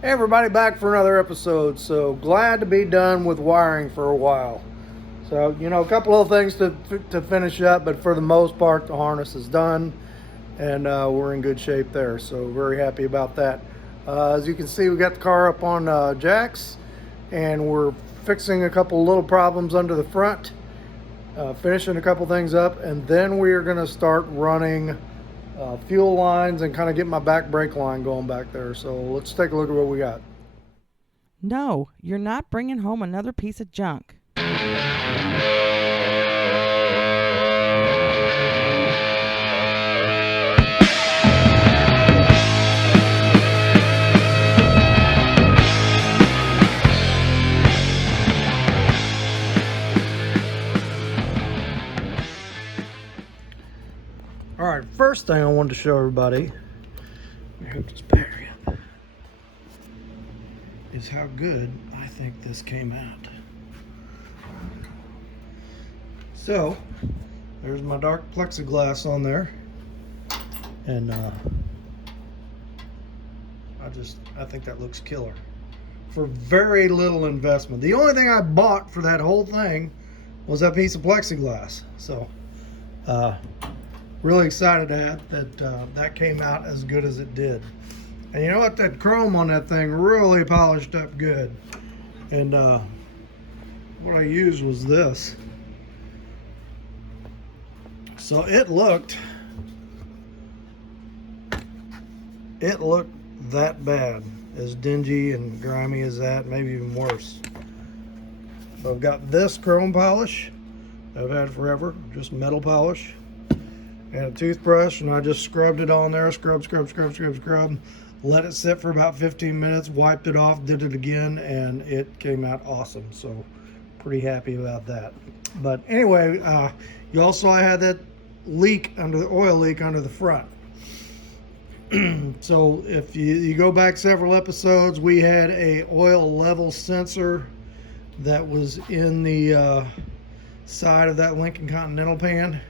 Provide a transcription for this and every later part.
Hey everybody, back for another episode. So glad to be done with wiring for a while. So a couple of things to finish up, but for the most part, the harness is done, and we're in good shape there. So very happy about that. As you can see, we got the car up on jacks, and we're fixing a couple little problems under the front, finishing a couple things up, and then we are going to start running fuel lines and kind of get my back brake line going back there. So let's take a look at what we got. No, you're not bringing home another piece of junk. All right, first thing I wanted to show everybody, let me hook this battery up, is how good I think this came out. So, there's my dark plexiglass on there, and I think that looks killer for very little investment. The only thing I bought for that whole thing was that piece of plexiglass. So, really excited that came out as good as it did. And you know what? That chrome on that thing really polished up good. And what I used was this. So it looked that bad, as dingy and grimy as that, maybe even worse. So I've got this chrome polish that I've had forever, just metal polish, and a toothbrush, and I just scrubbed it on there, scrub, let it sit for about 15 minutes, wiped it off, did it again, and it came out awesome. So pretty happy about that. But anyway, you also had that oil leak under the front. So if you go back several episodes, we had a oil level sensor that was in the side of that Lincoln Continental pan.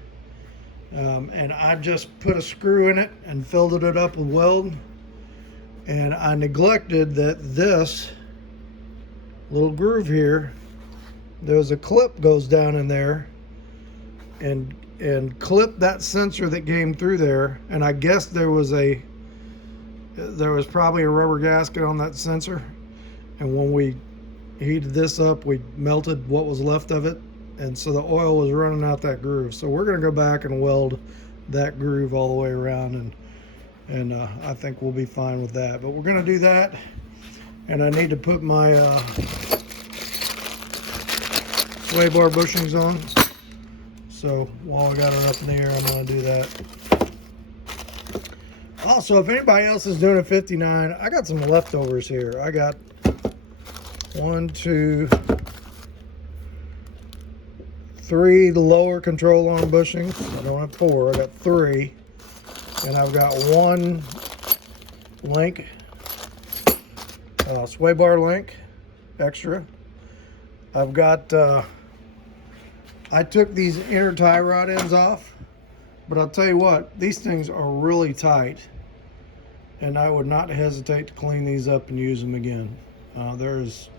And I just put a screw in it and filled it up with weld. And I neglected that this little groove here, there's a clip goes down in there and clip that sensor that came through there. And I guess there was probably a rubber gasket on that sensor. And when we heated this up, we melted what was left of it. And so the oil was running out that groove. So we're going to go back and weld that groove all the way around, and I think we'll be fine with that. But we're going to do that, and I need to put my sway bar bushings on. So while I got it up in the air, I'm going to do that. Also, if anybody else is doing a 59, I got some leftovers here. I got 1, 2, 3 lower control arm bushings. I don't have 4, I got 3. And I've got 1 link, sway bar link, extra. I've got, I took these inner tie rod ends off, but I'll tell you what, these things are really tight, and I would not hesitate to clean these up and use them again. There's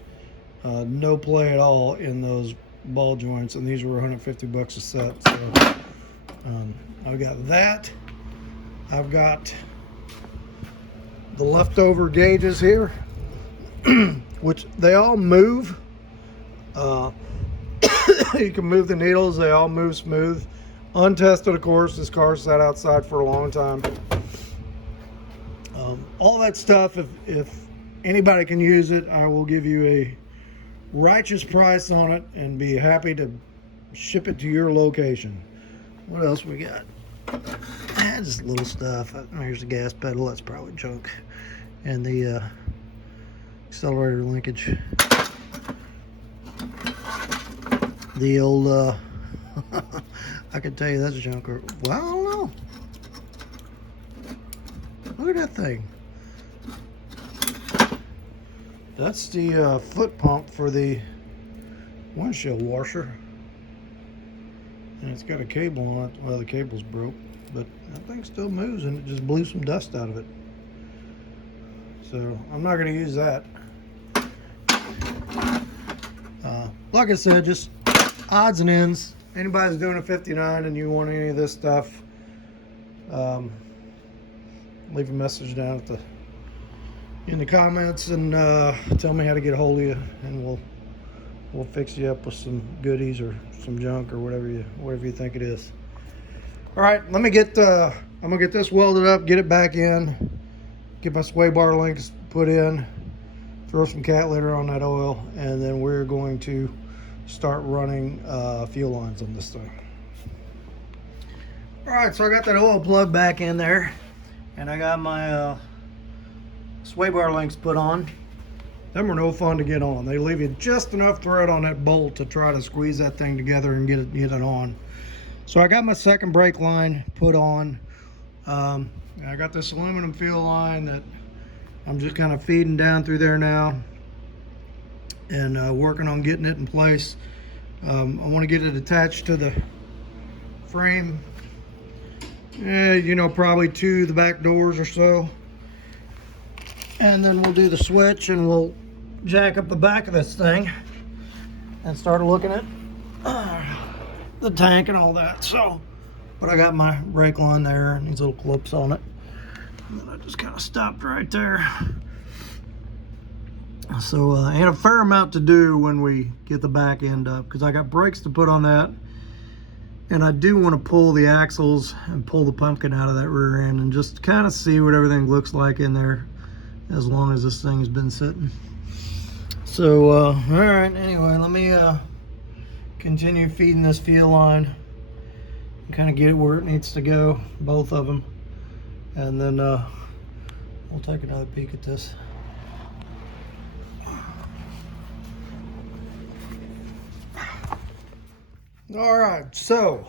no play at all in those ball joints, and these were 150 bucks a set. So I've got that. I've got the leftover gauges here, which they all move. You can move the needles, they all move smooth. Untested, of course. This car sat outside for a long time. All that stuff, if anybody can use it, I will give you a righteous price on it and be happy to ship it to your location. What else we got? Just little stuff. Here's the gas pedal, that's probably junk, and the accelerator linkage. The old I could tell you that's junk, or well, I don't know. Look at that thing. That's the foot pump for the windshield washer. And it's got a cable on it. Well, the cable's broke, but that thing still moves, and it just blew some dust out of it. So I'm not going to use that. Like I said, just odds and ends. Anybody's doing a 59 and you want any of this stuff, leave a message down in the comments and tell me how to get a hold of you, and we'll fix you up with some goodies or some junk or whatever you think it is. All right, let me get I'm gonna get this welded up, get it back in, get my sway bar links put in, throw some cat litter on that oil, and then we're going to start running fuel lines on this thing. All right, so I got that oil plug back in there, and I got my sway bar links put on. Them are no fun to get on. They leave you just enough thread on that bolt to try to squeeze that thing together and get it on. So I got my second brake line put on. I got this aluminum fuel line that I'm just kind of feeding down through there now, and working on getting it in place. I want to get it attached to the frame, you know, probably to the back doors or so. And then we'll do the switch and we'll jack up the back of this thing and start looking at the tank and all that. So, but I got my brake line there and these little clips on it. And then I just kind of stopped right there. So, and a fair amount to do when we get the back end up, because I got brakes to put on that. And I do want to pull the axles and pull the pumpkin out of that rear end and just kind of see what everything looks like in there, as long as this thing's been sitting. So, all right, anyway, let me continue feeding this fuel line and kind of get it where it needs to go, both of them. And then we'll take another peek at this. All right, so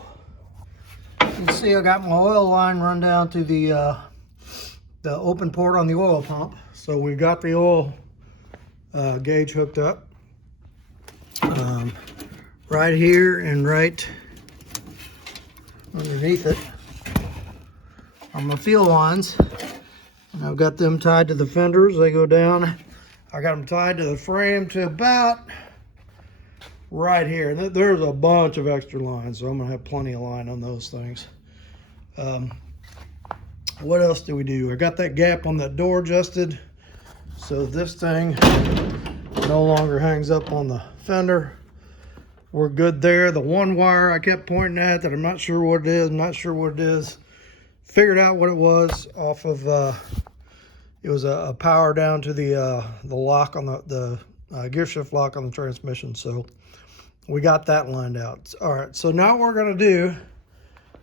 you can see I got my oil line run down to the open port on the oil pump. So we've got the oil gauge hooked up right here, and right underneath it are my fuel lines. And I've got them tied to the fenders. They go down. I got them tied to the frame to about right here. There's a bunch of extra lines, so I'm gonna have plenty of line on those things. What else do we do? I got that gap on that door adjusted, so this thing no longer hangs up on the fender. We're good there. The one wire I kept pointing at that I'm not sure what it is, figured out what it was off of it was a power down to the lock on the gear shift lock on the transmission. So we got that lined out. All right, so now what we're gonna do,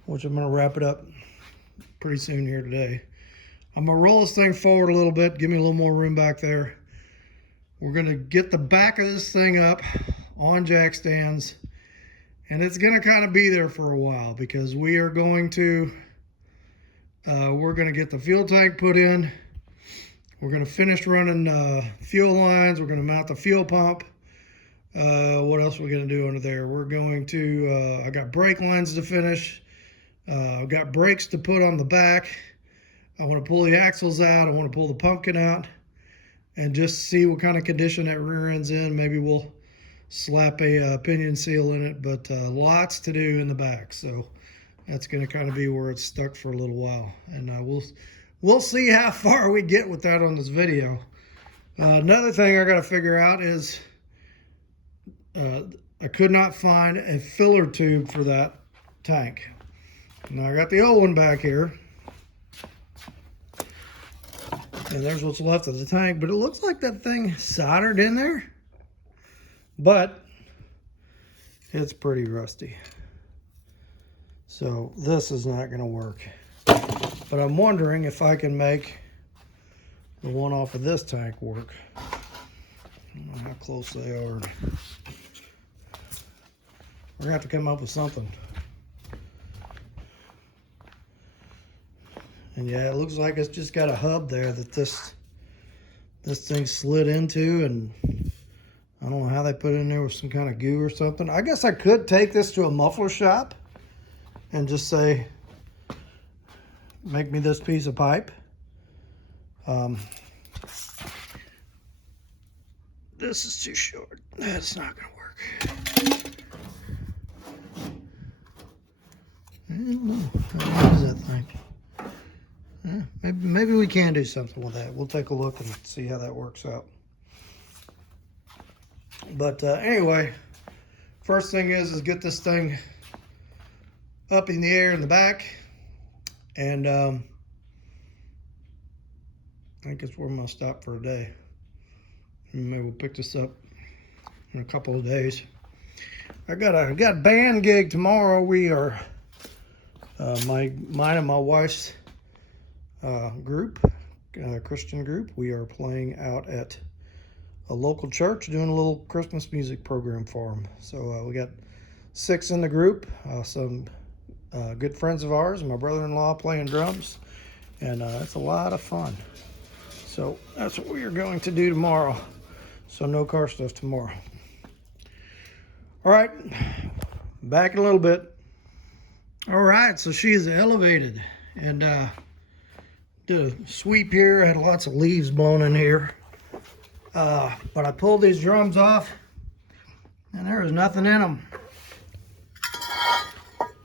which I'm gonna wrap it up pretty soon here today, I'm gonna roll this thing forward a little bit, give me a little more room back there. We're gonna get the back of this thing up on jack stands, and it's gonna kind of be there for a while, because we are going to we're gonna get the fuel tank put in. We're gonna finish running fuel lines. We're gonna mount the fuel pump. What else are we gonna do under there? We're going to I got brake lines to finish. I've got brakes to put on the back. I want to pull the axles out. I want to pull the pumpkin out and just see what kind of condition that rear end's in. Maybe we'll slap a pinion seal in it, but lots to do in the back. So that's going to kind of be where it's stuck for a little while, and we'll see how far we get with that on this video. Another thing I got to figure out is I could not find a filler tube for that tank. Now I got the old one back here, and there's what's left of the tank, but it looks like that thing soldered in there, but it's pretty rusty. So this is not going to work. But I'm wondering if I can make the one off of this tank work. I don't know how close they are. We're going to have to come up with something. And yeah, it looks like it's just got a hub there that this thing slid into, and I don't know how they put it in there with some kind of goo or something. I guess I could take this to a muffler shop and just say, make me this piece of pipe. This is too short. That's not gonna work. I don't know. What is that thing? Maybe we can do something with that. We'll take a look and see how that works out. But anyway, first thing is get this thing up in the air in the back, and I think it's where I'm gonna stop for a day. Maybe we'll pick this up in a couple of days. I got a band gig tomorrow. We are mine and my wife's group, Christian group. We are playing out at a local church, doing a little Christmas music program for them. So we got 6 in the group, some good friends of ours, my brother-in-law playing drums, and it's a lot of fun. So that's what we are going to do tomorrow. So no car stuff tomorrow. All right, back in a little bit. All right, so she is elevated, and did a sweep here. I had lots of leaves blown in here, but I pulled these drums off, and there was nothing in them.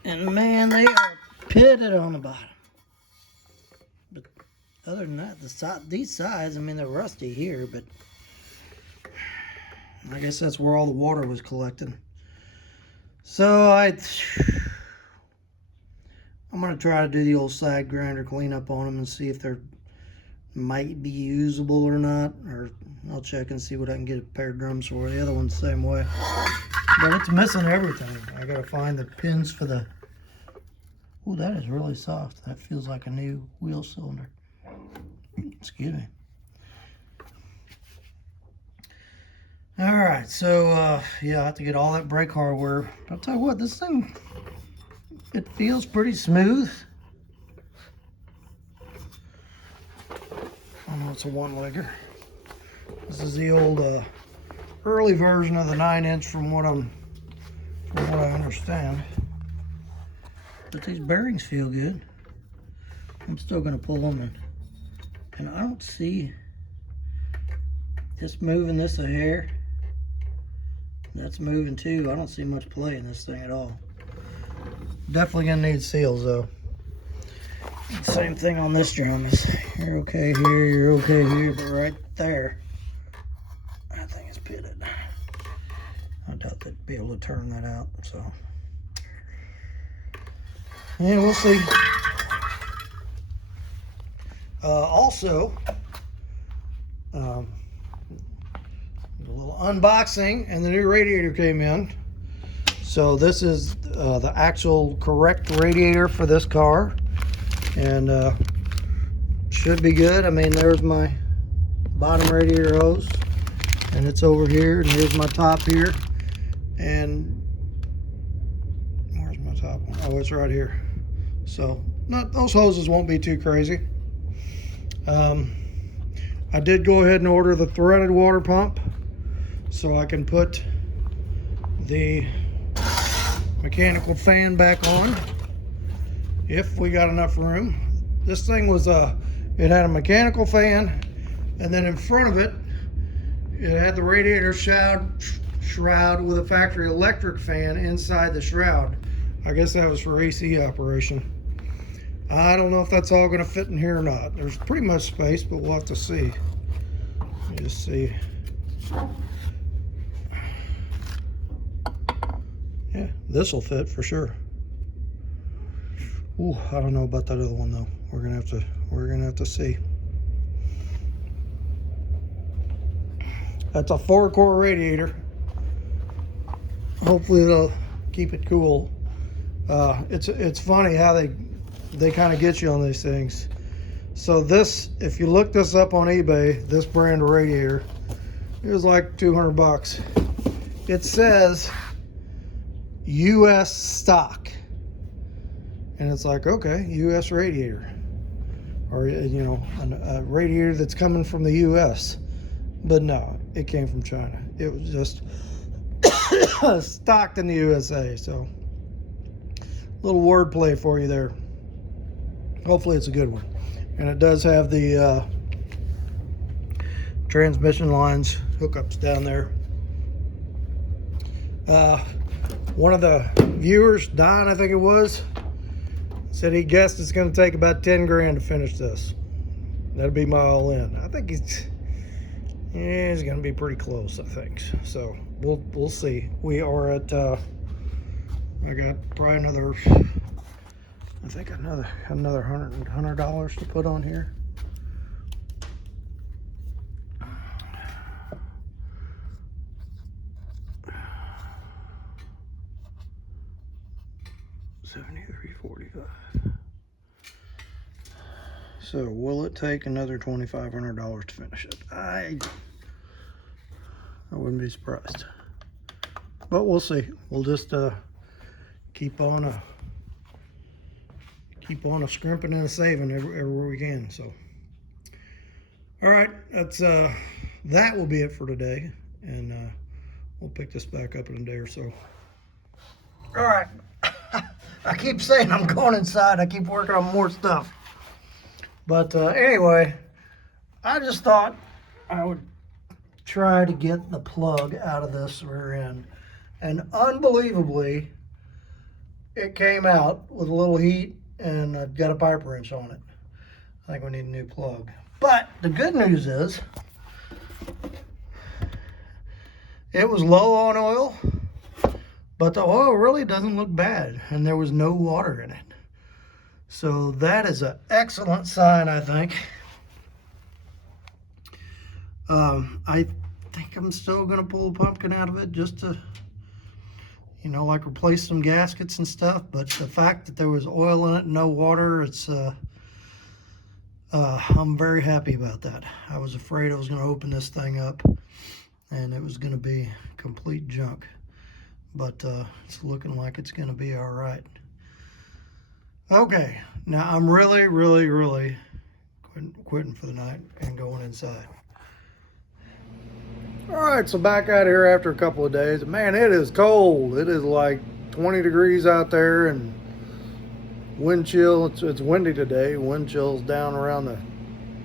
And man, they are pitted on the bottom. But other than that, these sides, I mean, they're rusty here, but I guess that's where all the water was collected. So I'm gonna try to do the old side grinder cleanup on them and see if they're might be usable or not, or I'll check and see what I can get a pair of drums for. The other one's the same way, but it's missing everything. I gotta find the pins for the. Oh, that is really soft. That feels like a new wheel cylinder. Excuse me. All right, so yeah, I have to get all that brake hardware. I'll tell you what, this thing, it feels pretty smooth. I know it's a one-legger. This is the old early version of the 9-inch from what I understand. But these bearings feel good. I'm still gonna pull them in. And I don't see, just moving this a hair, that's moving too. I don't see much play in this thing at all. Definitely gonna need seals though. Same thing on this drum. You're okay here, you're okay here, but right there, that thing is pitted. I doubt they'd be able to turn that out, so. Yeah, we'll see. Also, a little unboxing, and the new radiator came in. So this is the actual correct radiator for this car, and should be good. I mean, there's my bottom radiator hose, and it's over here, and here's my top here, and where's my top one? Oh, it's right here. So those hoses won't be too crazy. I did go ahead and order the threaded water pump so I can put the mechanical fan back on if we got enough room. This thing was it had a mechanical fan, and then in front of it, it had the radiator shroud with a factory electric fan inside the shroud. I guess that was for AC operation. I don't know if that's all going to fit in here or not. There's pretty much space, but we'll have to see. Let me just see. Yeah, this will fit for sure. Ooh, I don't know about that other one though. We're gonna have to see. That's a 4-core radiator. Hopefully it'll keep it cool. It's funny how they kind of get you on these things. So this, if you look this up on eBay, this brand of radiator, it was like 200 bucks. It says US stock, and it's like, okay, US radiator, or you know, a radiator that's coming from the US, but no, it came from China. It was just stocked in the USA. So little wordplay for you there. Hopefully it's a good one. And it does have the transmission lines, hookups down there. One of the viewers, Don, I think it was, said he guessed it's going to take about 10 grand to finish this. That'd be my all-in. I think he's going to be pretty close, I think. So we'll see. We are at I got probably another $100 to put on here. $73.45. So will it take another $2,500 to finish it? I wouldn't be surprised, but we'll see. We'll just keep on scrimping and saving everywhere we can. So, all right, that's that will be it for today, and we'll pick this back up in a day or so. All right. I keep saying I'm going inside. I keep working on more stuff. But anyway, I just thought I would try to get the plug out of this rear end. And unbelievably, it came out with a little heat and I've got a pipe wrench on it. I think we need a new plug. But the good news is, it was low on oil. But the oil really doesn't look bad, and there was no water in it. So that is an excellent sign, I think. I think I'm still going to pull a pumpkin out of it just to, like replace some gaskets and stuff. But the fact that there was oil in it and no water, it's I'm very happy about that. I was afraid I was going to open this thing up and it was going to be complete junk. But it's looking like it's going to be all right. Okay, now I'm really quitting for the night and going inside. All right, so back out here after a couple of days. Man, it is cold. It is like 20 degrees out there, and wind chill. It's windy today. Wind chill's down around the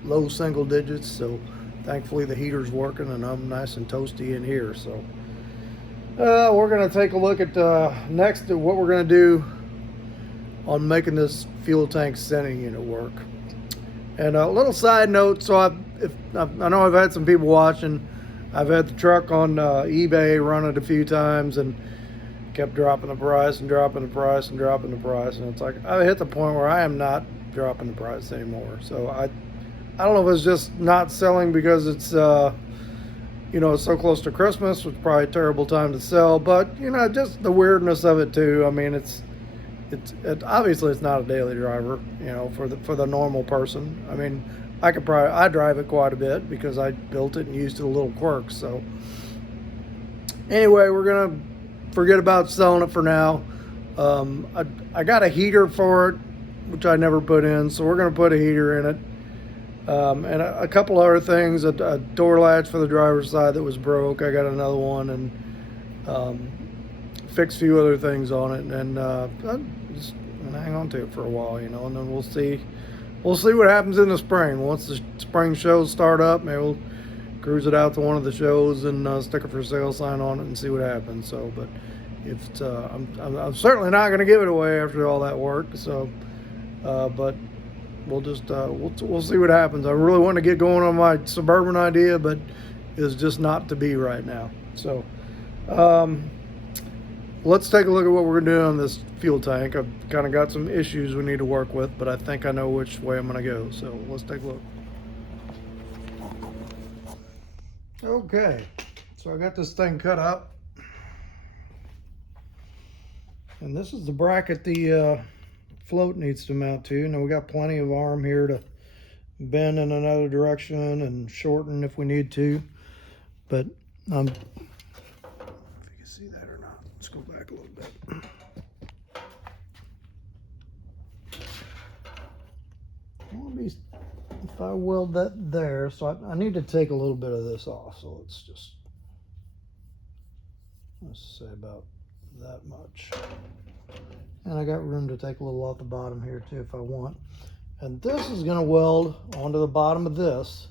low single digits, so thankfully the heater's working and I'm nice and toasty in here. So we're going to take a look at next what we're going to do on making this fuel tank sending unit work. And a little side note, so I know I've had some people watching. I've had the truck on eBay, run it a few times, and kept dropping the price and dropping the price and dropping the price. And it's like I hit the point where I am not dropping the price anymore. So I don't know if it's just not selling because it's it's so close to Christmas, which is probably a terrible time to sell, but just the weirdness of it too. I mean, it's obviously it's not a daily driver, for the normal person. I mean, I drive it quite a bit because I built it and used the little quirks. So anyway, we're gonna forget about selling it for now. I got a heater for it, which I never put in, so we're gonna put a heater in it. And a couple other things, a door latch for the driver's side that was broke. I got another one, and fixed a few other things on it, and I'm just gonna hang on to it for a while, and then we'll see what happens in the spring. Once the spring shows start up, maybe we'll cruise it out to one of the shows and stick a for sale sign on it and see what happens. So, but if I'm certainly not going to give it away after all that work. So, but we'll just we'll see what happens. I really want to get going on my Suburban idea, but it's just not to be right now. So let's take a look at what we're doing on this fuel tank. I've kind of got some issues we need to work with, but I think I know which way I'm going to go. So let's take a look. Okay, so I got this thing cut up, and this is the bracket the float needs to mount to. Now we got plenty of arm here to bend in another direction and shorten if we need to, but if you can see that or not, let's go back a little bit. If I weld that there, so I need to take a little bit of this off, so let's say about that much. And I got room to take a little off the bottom here too if I want. And this is going to weld onto the bottom of this,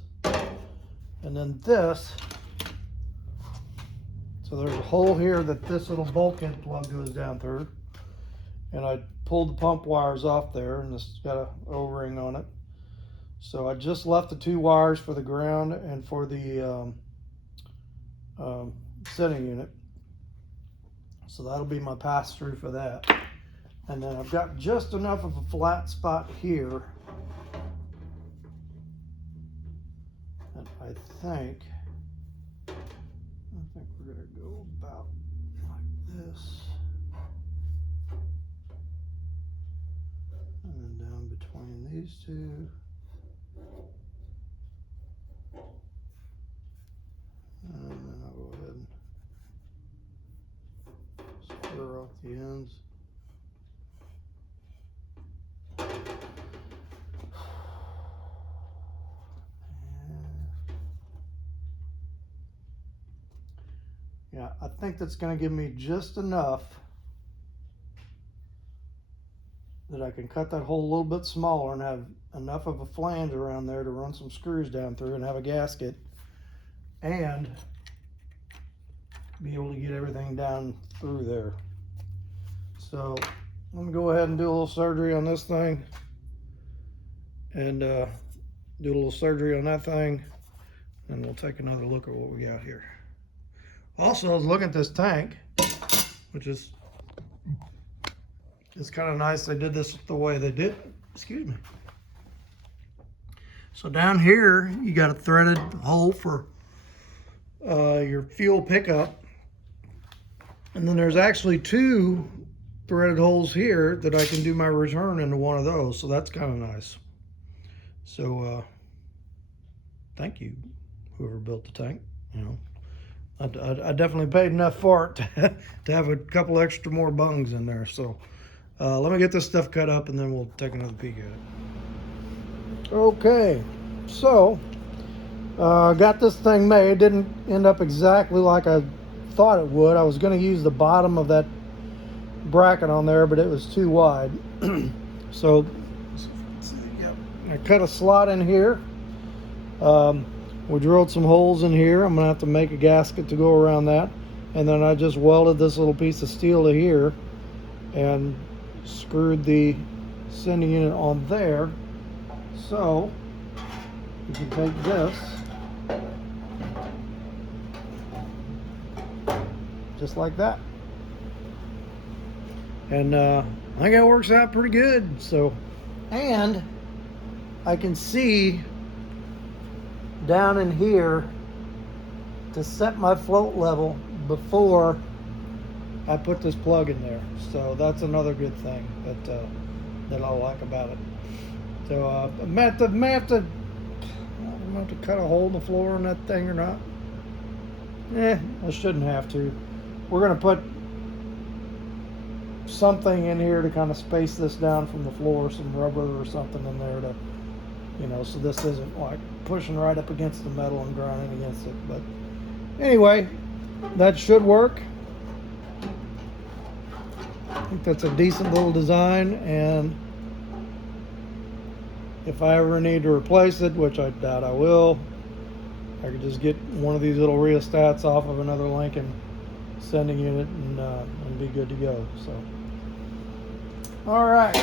And then this, so there's a hole here that this little bulkhead plug goes down through. And I pulled the pump wires off there, and this has got a O-ring on it. So I just left the 2 wires for the ground and for the setting unit. So that'll be my pass through for that. And then I've got just enough of a flat spot here. And I think we're gonna go about like this. And then down between these two. And then I'll go ahead and square off the ends. Yeah, I think that's going to give me just enough that I can cut that hole a little bit smaller and have enough of a flange around there to run some screws down through and have a gasket and be able to get everything down through there. So let me go ahead and do a little surgery on this thing and do a little surgery on that thing, and we'll take another look at what we got here. Also, I was looking at this tank, which is, it's kind of nice they did this the way they did. Excuse me. So down here, you got a threaded hole for your fuel pickup. And then there's actually 2 threaded holes here that I can do my return into one of those. So that's kind of nice. So thank you, whoever built the tank. You know, I definitely paid enough for it to have a couple extra more bungs in there. So let me get this stuff cut up and then we'll take another peek at it. Okay, so got this thing made. Didn't end up exactly like I thought it would. I was going to use the bottom of that bracket on there, but it was too wide. So I cut a slot in here. We drilled some holes in here. I'm gonna have to make a gasket to go around that, and then I just welded this little piece of steel to here and screwed the sending unit on there. So you can take this, just like that, and I think that works out pretty good. So, and I can see down in here to set my float level before I put this plug in there. So that's another good thing that I like about it. So I may have to cut a hole in the floor in that thing or not. I shouldn't have to. We're gonna put something in here to kind of space this down from the floor, some rubber or something in there to, you know, so this isn't like pushing right up against the metal and grinding against it. But anyway, that should work. I think that's a decent little design, and if I ever need to replace it, which I doubt I will, I could just get one of these little rheostats off of another Lincoln sending unit and be good to go. So all right,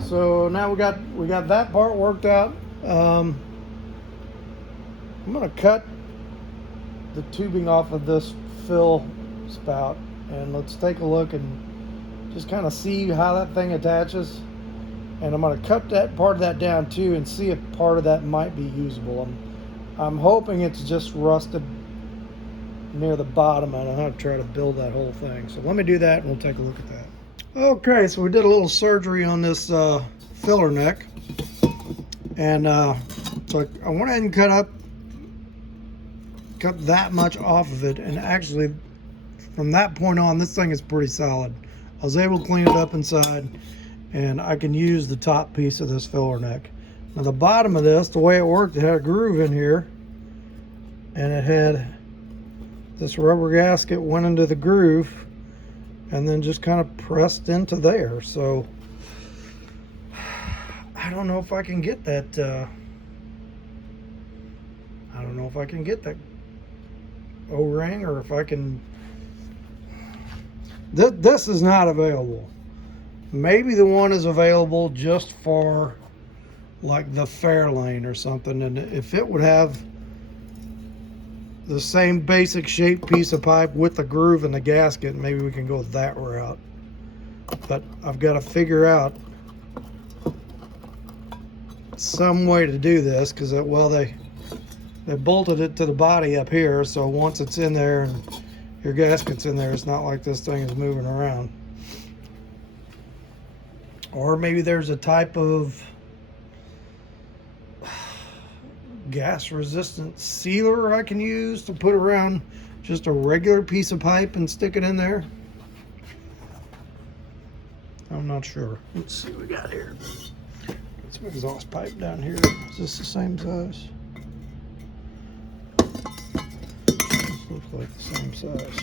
so now we got that part worked out. I'm gonna cut the tubing off of this fill spout, and let's take a look and just kind of see how that thing attaches. And I'm gonna cut that part of that down too and see if part of that might be usable. I'm hoping it's just rusted near the bottom. I don't know how to try to build that whole thing. So let me do that and we'll take a look at that. Okay, so we did a little surgery on this filler neck. And so I went ahead and cut that much off of it. And actually, from that point on, this thing is pretty solid. I was able to clean it up inside, and I can use the top piece of this filler neck. Now the bottom of this, the way it worked, it had a groove in here, and it had this rubber gasket went into the groove and then just kind of pressed into there. So I don't know if I can get that I don't don't know if I can get that O-ring or if I can. This is not available. Maybe the one is available just for like the Fairlane or something, and if it would have the same basic shaped piece of pipe with the groove and the gasket, maybe we can go that route. But I've got to figure out some way to do this, because well, they bolted it to the body up here, so once it's in there and your gasket's in there, it's not like this thing is moving around. Or maybe there's a type of gas resistant sealer I can use to put around just a regular piece of pipe and stick it in there. I'm not sure. Let's see what we got here. Got some exhaust pipe down here. Is this the same size? This looks like the same size.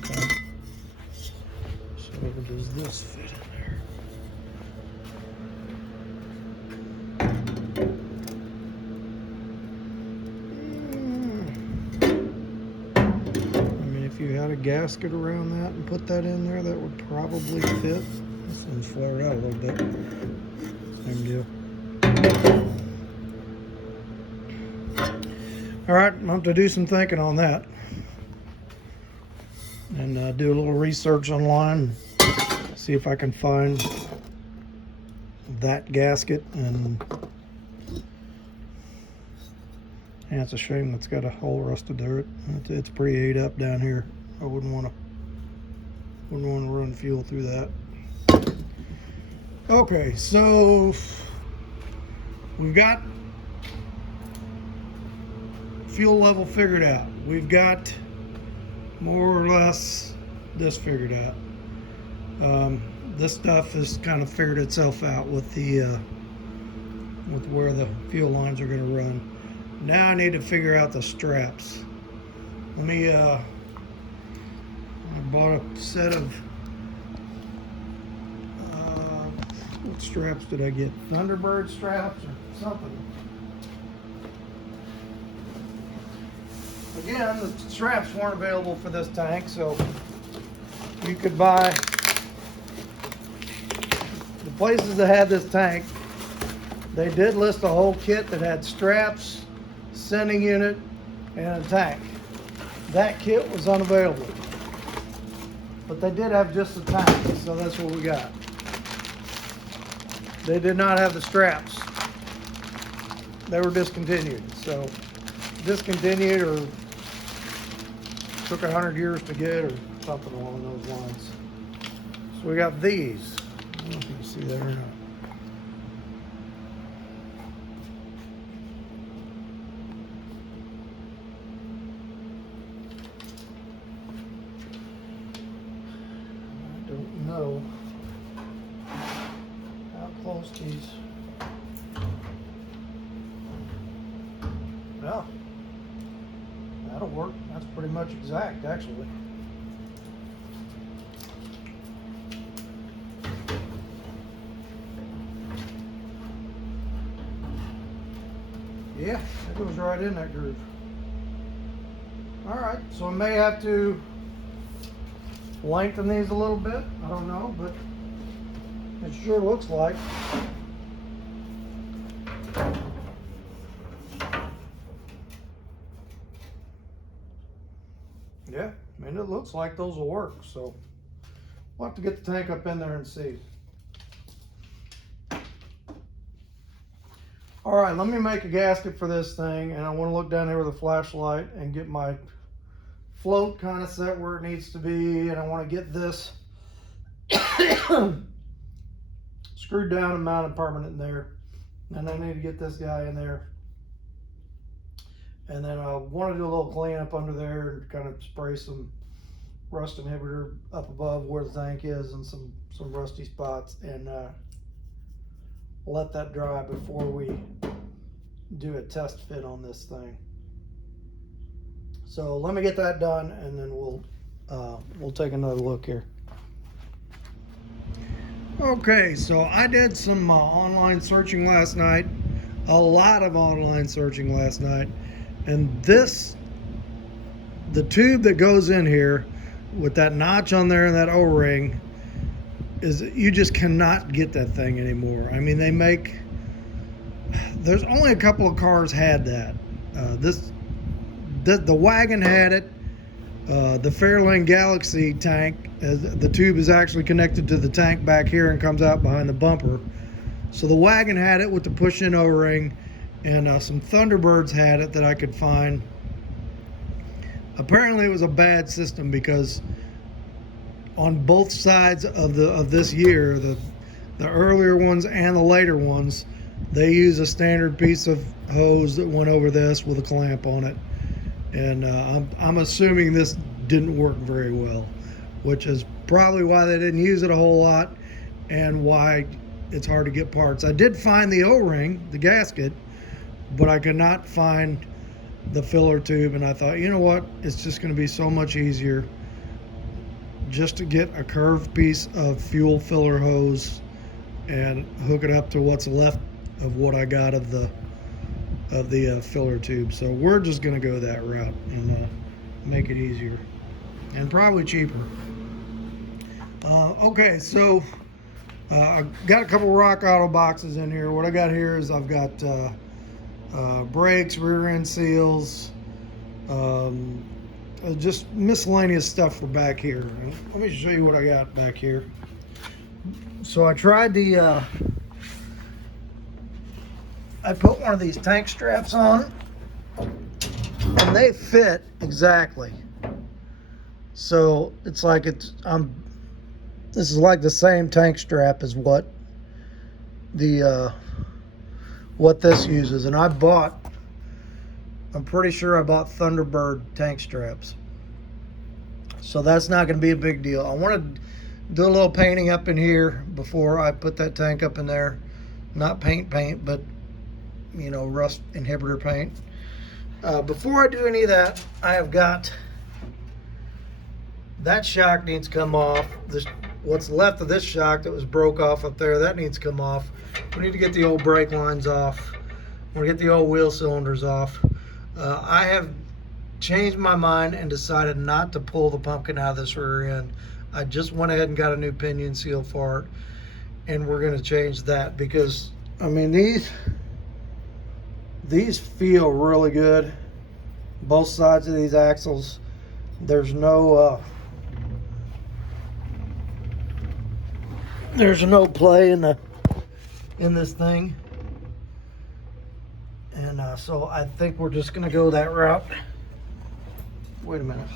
Okay. So where does this fit in there? If you had a gasket around that and put that in there, that would probably fit. This one's flared out a little bit. Same deal. All right, I'm going to do some thinking on that and do a little research online, see if I can find that gasket. And yeah, it's a shame it's got a hole rusted through it. It's pretty ate up down here. I wouldn't want to run fuel through that. Okay, so we've got fuel level figured out. We've got more or less this figured out. This stuff has kind of figured itself out with the with where the fuel lines are going to run. Now I need to figure out the straps. Let me, I bought a set of, what straps did I get? Thunderbird straps or something. Again, the straps weren't available for this tank, so you could buy, the places that had this tank, they did list a whole kit that had straps, sending unit, and a tank. That kit was unavailable, but they did have just the tank, so that's what we got. They did not have the straps. They were discontinued, so discontinued or took 100 years to get or something along those lines. So we got these. I don't know if you can see that or not. Know how close these. Well, that'll work. That's pretty much exact, actually. Yeah, that goes right in that groove. All right, so I may have to lengthen these a little bit. I don't know, but it sure looks like. Yeah, I mean, it looks like those will work. So we'll have to get the tank up in there and see. All right, let me make a gasket for this thing, and I want to look down here with a flashlight and get my float kind of set where it needs to be, and I want to get this screwed down and mounted permanent in there, and I need to get this guy in there, and then I want to do a little cleanup under there and kind of spray some rust inhibitor up above where the tank is and some rusty spots, and let that dry before we do a test fit on this thing. So let me get that done, and then we'll take another look here. Okay, so I did some online searching last night a lot of online searching last night, and the tube that goes in here with that notch on there and that O-ring, is you just cannot get that thing anymore. I mean, there's only a couple of cars had that. The wagon had it. The Fairlane Galaxy tank, the tube is actually connected to the tank back here and comes out behind the bumper. So the wagon had it with the push-in O-ring, and some Thunderbirds had it that I could find. Apparently it was a bad system because on both sides of this year, the earlier ones and the later ones, they use a standard piece of hose that went over this with a clamp on it. And I'm assuming this didn't work very well, which is probably why they didn't use it a whole lot and why it's hard to get parts. I did find the O-ring, the gasket, but I could not find the filler tube, and I thought, you know what, it's just going to be so much easier just to get a curved piece of fuel filler hose and hook it up to what's left of what I got of the filler tube. So we're just going to go that route and make it easier and probably cheaper. Okay, so I got a couple Rock Auto boxes in here. What I got here is I've got brakes, rear end seals, just miscellaneous stuff for back here. And let me show you what I got back here. So I tried I put one of these tank straps on, and they fit exactly. So it's like this is like the same tank strap as what this uses. And I'm pretty sure I bought Thunderbird tank straps. So that's not going to be a big deal. I want to do a little painting up in here before I put that tank up in there. Not paint, but you know, rust inhibitor paint. Before I do any of that, I have got that shock needs to come off. What's left of this shock that was broke off up there, that needs to come off. We need to get the old brake lines off. We'll get the old wheel cylinders off. I have changed my mind and decided not to pull the pumpkin out of this rear end. I just went ahead and got a new pinion seal for it, and we're going to change that because, I mean, these feel really good. Both sides of these axles. There's no play in this thing, and so I think we're just gonna go that route. Wait a minute.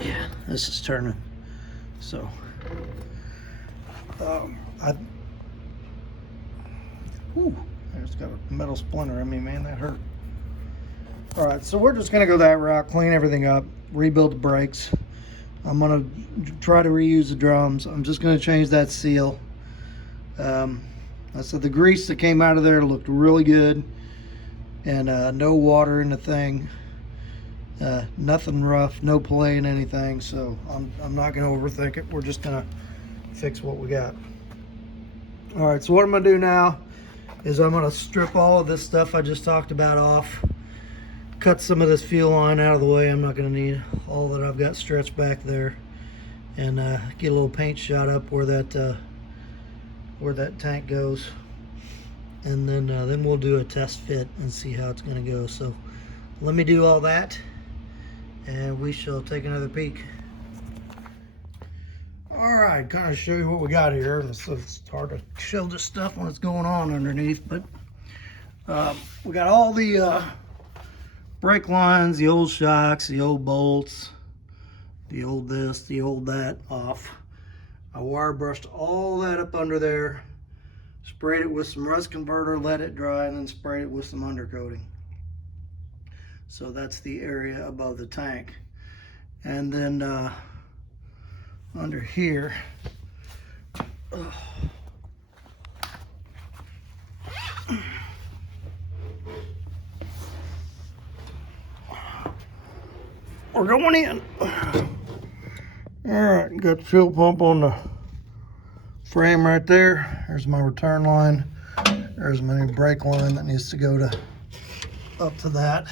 Yeah, this is turning. So I just got a metal splinter. I mean, man, that hurt. All right, so we're just gonna go that route, clean everything up, rebuild the brakes. I'm gonna try to reuse the drums. I'm just gonna change that seal. I said the grease that came out of there looked really good, and no water in the thing. Nothing rough, no play in anything. So I'm not gonna overthink it. We're just gonna fix what we got. All right, so what I'm gonna do now is I'm gonna strip all of this stuff I just talked about off, cut some of this fuel line out of the way. I'm not gonna need all that I've got stretched back there, and get a little paint shot up where that tank goes, and then we'll do a test fit and see how it's gonna go. So let me do all that, and we shall take another peek. All right, kind of show you what we got here. It's hard to show this stuff when it's going on underneath, but we got all the brake lines, the old shocks, the old bolts, the old this, the old that off. I wire brushed all that up under there, sprayed it with some rust converter, let it dry, and then sprayed it with some undercoating. So that's the area above the tank. And then under here, we're going in. All right, got the fuel pump on the frame right there. There's my return line. There's my new brake line that needs to go to up to that.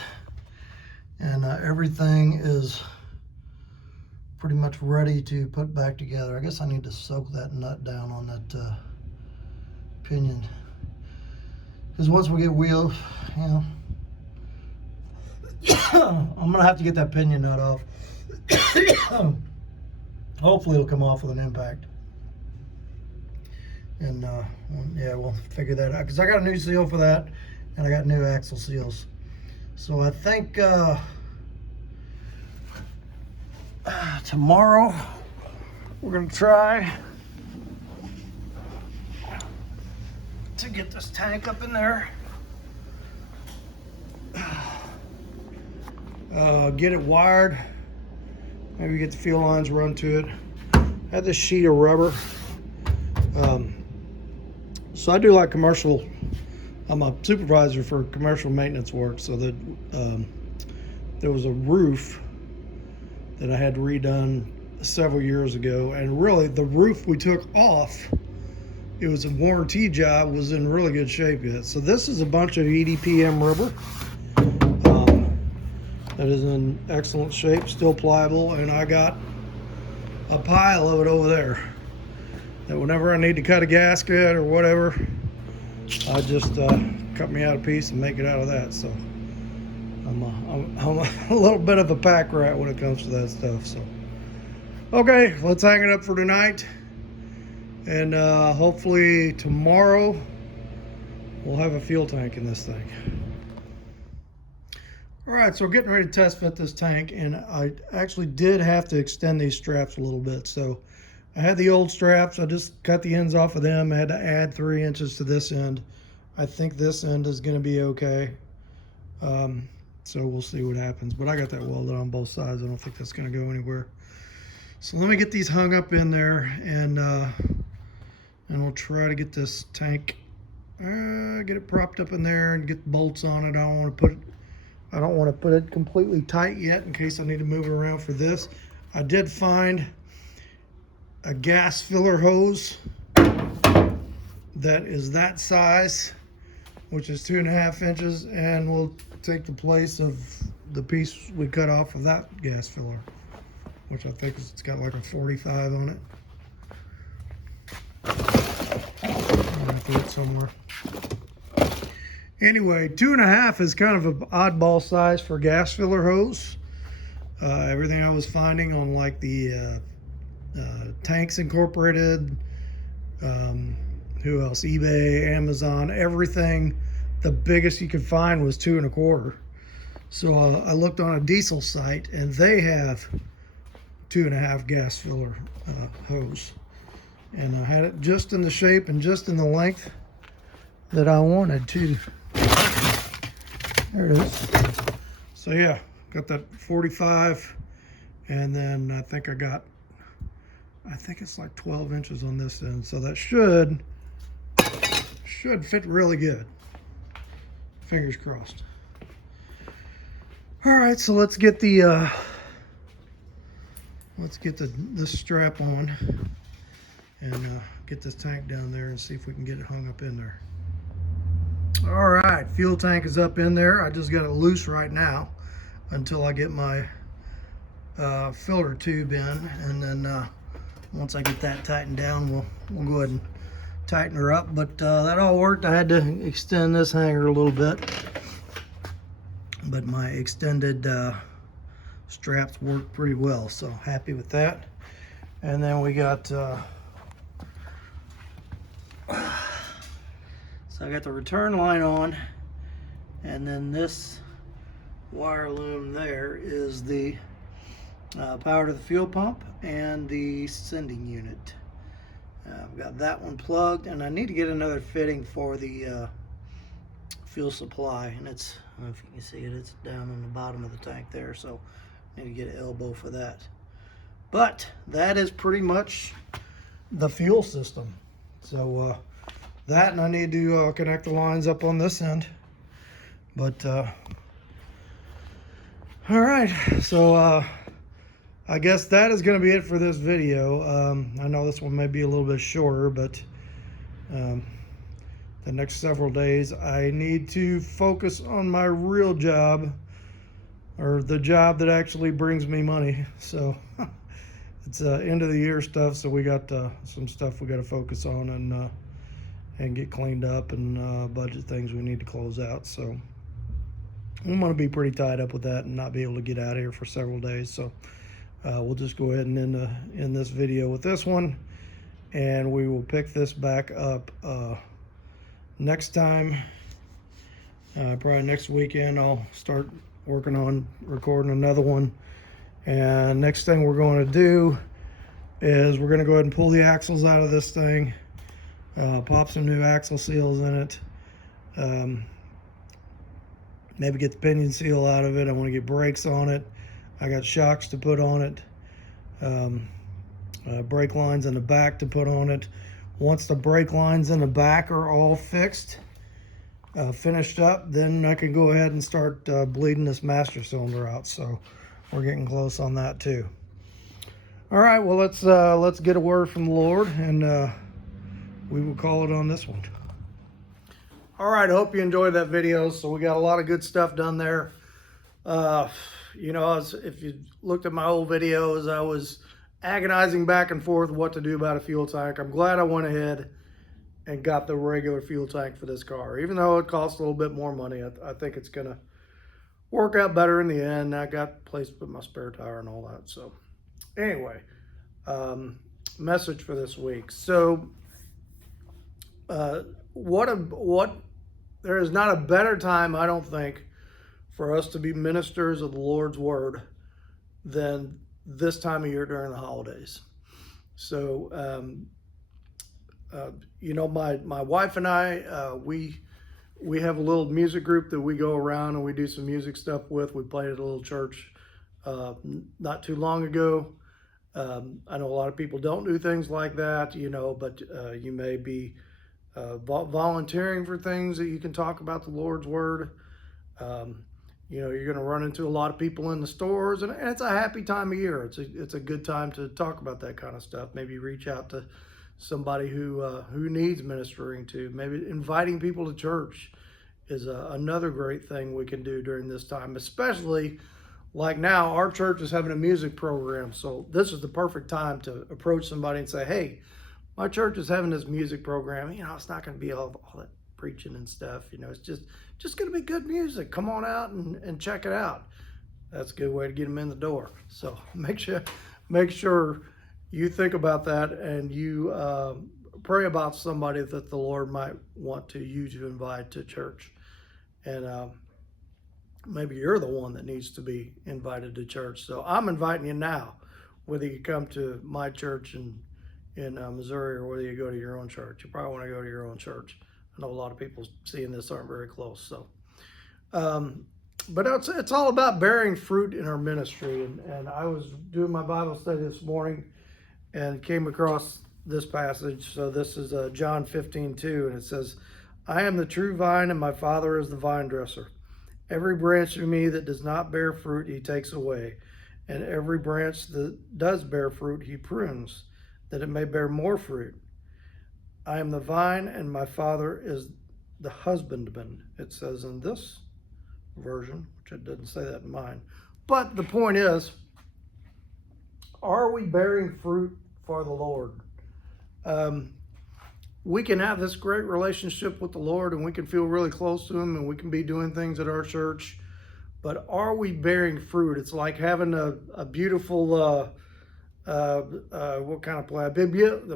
And everything is pretty much ready to put back together. I guess I need to soak that nut down on that pinion. Because once we get wheels, you know, I'm gonna have to get that pinion nut off. Hopefully it'll come off with an impact. And yeah, we'll figure that out. Because I got a new seal for that, and I got new axle seals. So I think tomorrow we're gonna try to get this tank up in there. Get it wired. Maybe get the fuel lines run to it. I had this sheet of rubber. So I do like commercial. I'm a supervisor for commercial maintenance work, so that there was a roof that I had redone several years ago, and really the roof we took off, it was a warranty job, was in really good shape yet. So this is a bunch of EDPM rubber that is in excellent shape, still pliable, and I got a pile of it over there that whenever I need to cut a gasket or whatever, I just cut me out a piece and make it out of that. So I'm a little bit of a pack rat when it comes to that stuff. So okay, let's hang it up for tonight, and hopefully tomorrow we'll have a fuel tank in this thing. All right, so we're getting ready to test fit this tank, and I actually did have to extend these straps a little bit. So I had the old straps, I just cut the ends off of them. I had to add 3 inches to this end. I think this end is gonna be okay. So we'll see what happens, but I got that welded on both sides. I don't think that's gonna go anywhere. So let me get these hung up in there, and we'll try to get this tank, get it propped up in there and get the bolts on it. I don't want to put it completely tight yet in case I need to move it around for this. I did find a gas filler hose that is that size, which is 2.5 inches, and will take the place of the piece we cut off of that gas filler, which I think it's got like a 45 on it. I'm gonna put it somewhere. Anyway, 2.5 is kind of an oddball size for gas filler hose. Everything I was finding on like the Tanks Incorporated, who else? eBay, Amazon, everything. The biggest you could find was 2.25. So I looked on a diesel site, and they have 2.5 gas filler hose, and I had it just in the shape and just in the length that I wanted to. There it is. So yeah, got that 45, and then I think it's like 12 inches on this end, so that should fit really good. Fingers crossed. All right, so let's get the this strap on and get this tank down there and see if we can get it hung up in there. All right, fuel tank is up in there. I just got it loose right now until I get my filter tube in, and then once I get that tightened down, we'll go ahead and tighten her up. But that all worked. I had to extend this hanger a little bit, but my extended straps worked pretty well, so happy with that. And then we got so I got the return line on, and then this wire loom there is the power to the fuel pump and the sending unit. I've got that one plugged, and I need to get another fitting for the fuel supply, and it's, I don't know if you can see it, it's down on the bottom of the tank there, so I need to get an elbow for that. But that is pretty much the fuel system. So that, and I need to connect the lines up on this end. But all right, so I guess that is going to be it for this video. I know this one may be a little bit shorter, but um, the next several days I need to focus on my real job, or the job that actually brings me money. So it's end of the year stuff, so we got some stuff we got to focus on and get cleaned up, and budget things we need to close out. So I'm going to be pretty tied up with that and not be able to get out of here for several days. So we'll just go ahead and end this video with this one, and we will pick this back up next time. Probably next weekend I'll start working on recording another one. And next thing we're going to do is we're going to go ahead and pull the axles out of this thing, pop some new axle seals in it, maybe get the pinion seal out of it. I want to get brakes on it. I got shocks to put on it, brake lines in the back to put on it. Once the brake lines in the back are all fixed, finished up, then I can go ahead and start bleeding this master cylinder out. So we're getting close on that too. All right, well, let's get a word from the Lord, and we will call it on this one. All right, I hope you enjoyed that video. So we got a lot of good stuff done there. You know, if you looked at my old videos, I was agonizing back and forth what to do about a fuel tank. I'm glad I went ahead and got the regular fuel tank for this car. Even though it costs a little bit more money, I think it's going to work out better in the end. I got a place to put my spare tire and all that. So anyway, message for this week. So there is not a better time, I don't think, for us to be ministers of the Lord's word than this time of year during the holidays. So, you know, my wife and I, we have a little music group that we go around and we do some music stuff with. We played at a little church not too long ago. I know a lot of people don't do things like that, you know, but you may be volunteering for things that you can talk about the Lord's word. You know, you're going to run into a lot of people in the stores, and it's a happy time of year. It's a good time to talk about that kind of stuff. Maybe reach out to somebody who needs ministering to. Maybe inviting people to church is another great thing we can do during this time, especially like now. Our church is having a music program, so this is the perfect time to approach somebody and say, hey, my church is having this music program. You know, it's not going to be all that preaching and stuff. You know, it's just going to be good music. Come on out and check it out. That's a good way to get them in the door. So make sure you think about that, and you pray about somebody that the Lord might want you to invite to church. And maybe you're the one that needs to be invited to church. So I'm inviting you now, whether you come to my church in Missouri or whether you go to your own church. You probably want to go to your own church. I know a lot of people seeing this aren't very close. So, but it's all about bearing fruit in our ministry. And I was doing my Bible study this morning and came across this passage. So this is John 15:2, and it says, I am the true vine, and my Father is the vine dresser. Every branch of me that does not bear fruit, he takes away. And every branch that does bear fruit, he prunes, that it may bear more fruit. I am the vine, and my Father is the husbandman. It says in this version, which it doesn't say that in mine. But the point is, are we bearing fruit for the Lord? We can have this great relationship with the Lord, and we can feel really close to him, and we can be doing things at our church. But are we bearing fruit? It's like having a beautiful, what kind of plant?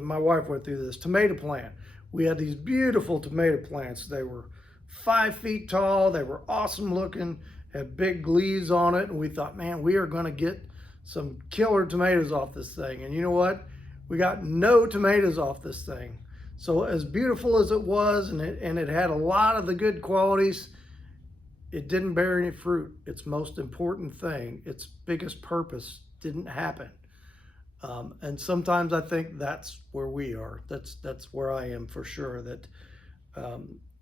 My wife went through this, tomato plant. We had these beautiful tomato plants. They were 5 feet tall. They were awesome looking, had big leaves on it. And we thought, man, we are going to get some killer tomatoes off this thing. And you know what? We got no tomatoes off this thing. So as beautiful as it was, and it had a lot of the good qualities, it didn't bear any fruit. Its most important thing, its biggest purpose, didn't happen. And sometimes I think that's where we are. That's where I am for sure. That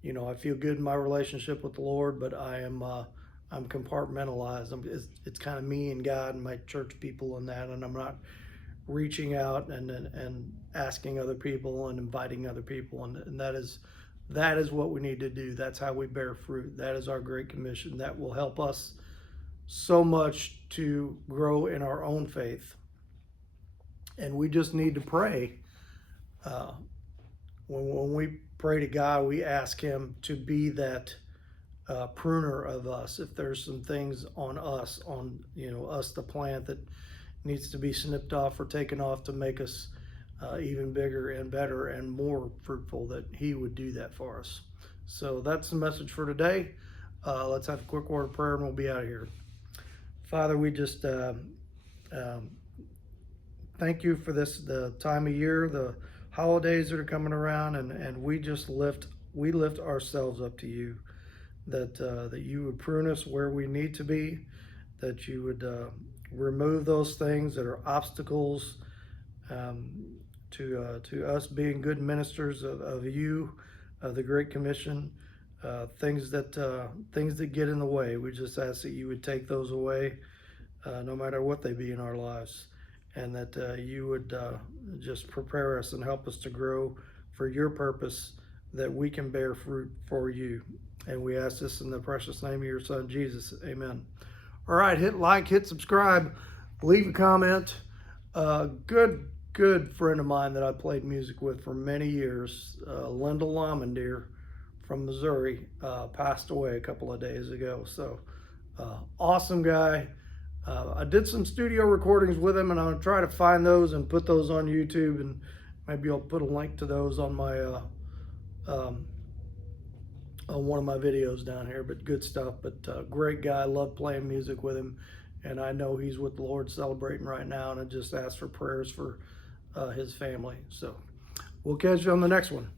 you know, I feel good in my relationship with the Lord, but I am I'm compartmentalized. It's kind of me and God and my church people and that, and I'm not reaching out and asking other people and inviting other people, and that is what we need to do. That's how we bear fruit. That is our Great Commission. That will help us so much to grow in our own faith. And we just need to pray. Uh, when we pray to God, we ask Him to be that pruner of us. If there's some things on us, us the plant that needs to be snipped off or taken off to make us even bigger and better and more fruitful, that He would do that for us. So that's the message for today. Let's have a quick word of prayer and we'll be out of here. Father, we just thank you for the time of year, the holidays that are coming around, and we just lift ourselves up to you, that you would prune us where we need to be, that you would remove those things that are obstacles to us being good ministers of you, the Great Commission, things that get in the way. We just ask that you would take those away, no matter what they be in our lives, and that you would just prepare us and help us to grow for your purpose, that we can bear fruit for you. And we ask this in the precious name of your Son, Jesus. Amen. All right, hit like, hit subscribe, leave a comment. Good friend of mine that I played music with for many years, Linda Lamandeer from Missouri, passed away a couple of days ago. So awesome guy. I did some studio recordings with him, and I'm gonna try to find those and put those on YouTube, and maybe I'll put a link to those on my on one of my videos down here. But good stuff. But great guy. Love playing music with him, and I know he's with the Lord celebrating right now, and I just ask for prayers for his family. So we'll catch you on the next one.